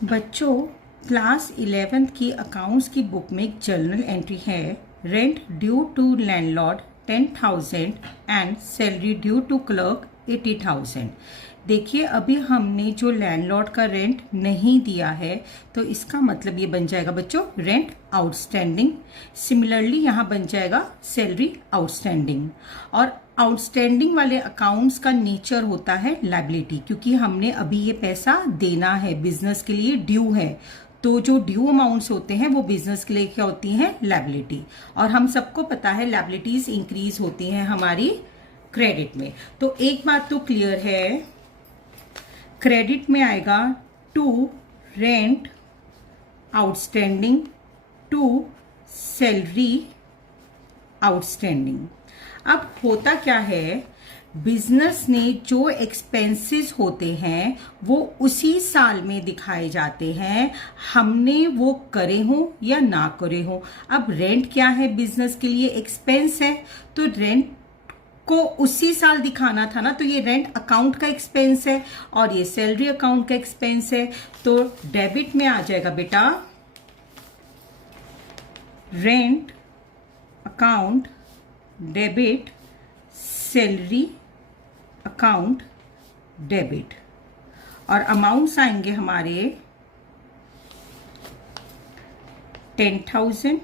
बच्चों, class 11th की accounts की बुक में एक जर्नल एंट्री है। Rent due to landlord 10,000 and salary due to clerk 80,000। देखिए, अभी हमने जो लैंडलॉर्ड का रेंट नहीं दिया है तो इसका मतलब ये बन जाएगा बच्चों रेंट आउटस्टैंडिंग। सिमिलरली यहाँ बन जाएगा सैलरी आउटस्टैंडिंग। और आउटस्टैंडिंग वाले अकाउंट्स का नेचर होता है लायबिलिटी, क्योंकि हमने अभी ये पैसा देना है, बिजनेस के लिए ड्यू है। तो जो ड्यू अमाउंट्स होते हैं वो बिजनेस के लिए क्या होती हैं? लायबिलिटी। और हम सबको पता है लायबिलिटीज इंक्रीज होती हैं हमारी क्रेडिट में। तो एक बात तो क्लियर है, क्रेडिट में आएगा to rent outstanding to salary outstanding. अब होता क्या है, बिजनेस ने जो एक्सपेंसेस होते हैं वो उसी साल में दिखाए जाते हैं, हमने वो करे हों या ना करे हों। अब रेंट क्या है? बिजनेस के लिए एक्सपेंस है, तो रेंट को उसी साल दिखाना था ना, तो ये रेंट अकाउंट का एक्सपेंस है और ये सैलरी अकाउंट का एक्सपेंस है। तो डेबिट में आ जाएगा बेटा rent account debit, salary account debit. और अमाउंट्स आएंगे हमारे 10,000,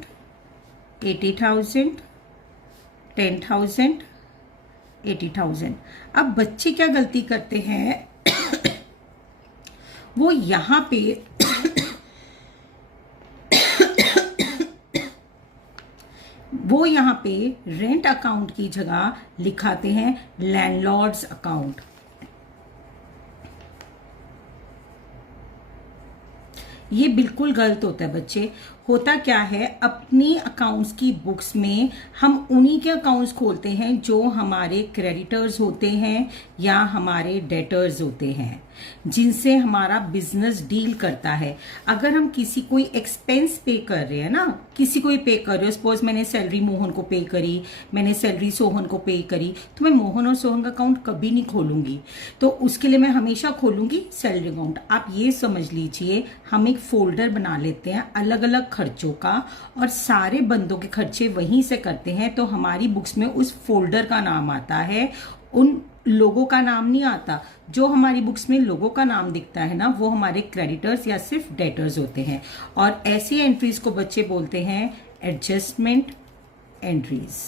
80,000, 10,000, 80,000। अब बच्चे क्या गलती करते हैं वो यहां पे रेंट अकाउंट की जगह लिखाते हैं लैंडलॉर्ड्स अकाउंट। ये बिल्कुल गलत होता है बच्चे। होता क्या है, अपनी अकाउंट्स की बुक्स में हम उन्हीं के अकाउंट्स खोलते हैं जो हमारे क्रेडिटर्स होते हैं या हमारे डेटर्स होते हैं, जिनसे हमारा बिजनेस डील करता है। अगर हम किसी कोई एक्सपेंस पे कर रहे हैं ना, किसी को पे कर रहे हो, सपोज मैंने सैलरी मोहन को पे करी, मैंने सैलरी सोहन को पे करी, तो मैं मोहन और सोहन का अकाउंट कभी नहीं खोलूंगी। तो उसके लिए मैं हमेशा खोलूंगी सैलरी अकाउंट। आप ये समझ लीजिए, हम एक फोल्डर बना लेते हैं अलग अलग खर्चों का और सारे बंदों के खर्चे वहीं से करते हैं, तो हमारी बुक्स में उस फोल्डर का नाम आता है, उन लोगों का नाम नहीं आता। जो हमारी बुक्स में लोगों का नाम दिखता है ना, वो हमारे क्रेडिटर्स या सिर्फ डेटर्स होते हैं। और ऐसी एंट्रीज को बच्चे बोलते हैं एडजस्टमेंट एंट्रीज।